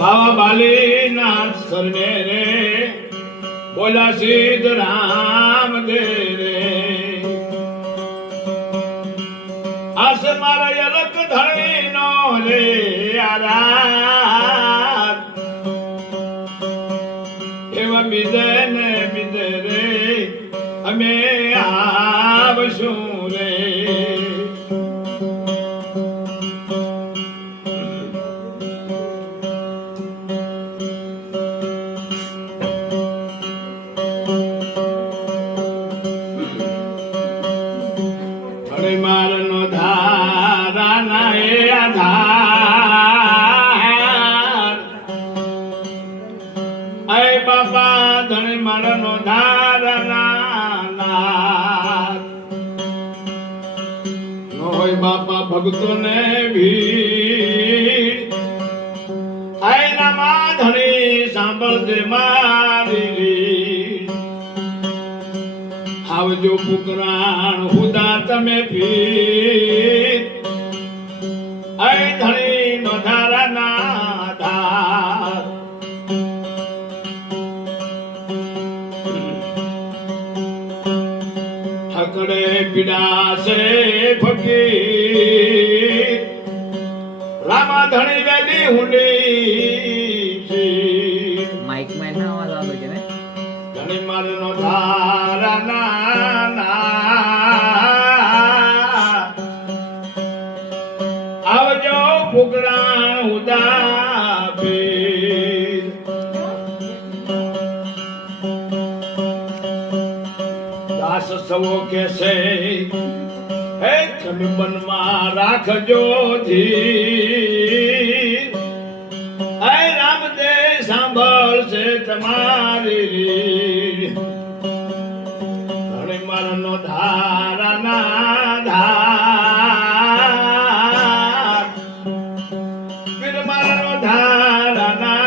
બાવા બાલીનાથ સરને રે બોલા સિદ્ધ રામ દે રે આસ મારા અલક ધણી નો રે આરાર એવા બીજે ને બીજે રે અમે આવશું રે મારનો ધારા ના એ આધાર અય બાપા ધણી મારનો ધારા ના હોય બાપા ભક્તો ને ભીડ અય નામા ધણી સાંભળજે મારી આવજો પુકરાણ હુદા તમે પીર અય ધણી નો ધારા ના ધાર ઠકડે પીડાશે ફકીર રામા ધણી વેલી હુંડી માઇક માં ના અવાજ આવે છે ને ધણી મારનો ધારા ના આવજો ફુકરા ઉદા પીર દાસ સવો કેસે હે કલબનમાં રાખજો ધીર હે રામદે સાંભળશે તમારી ધણી મારનો ધારા ના ધાર પીર મારનો ધારા ના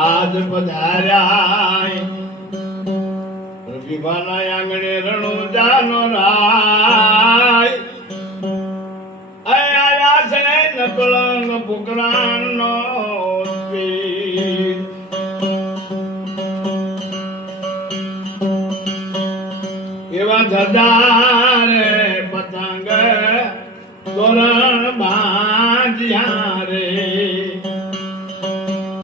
આજ પધાર્યા વિભાના આંગણે રણો જાનો રાય આયા છે નકળંગ પુકરાનો પીર એવા ધજા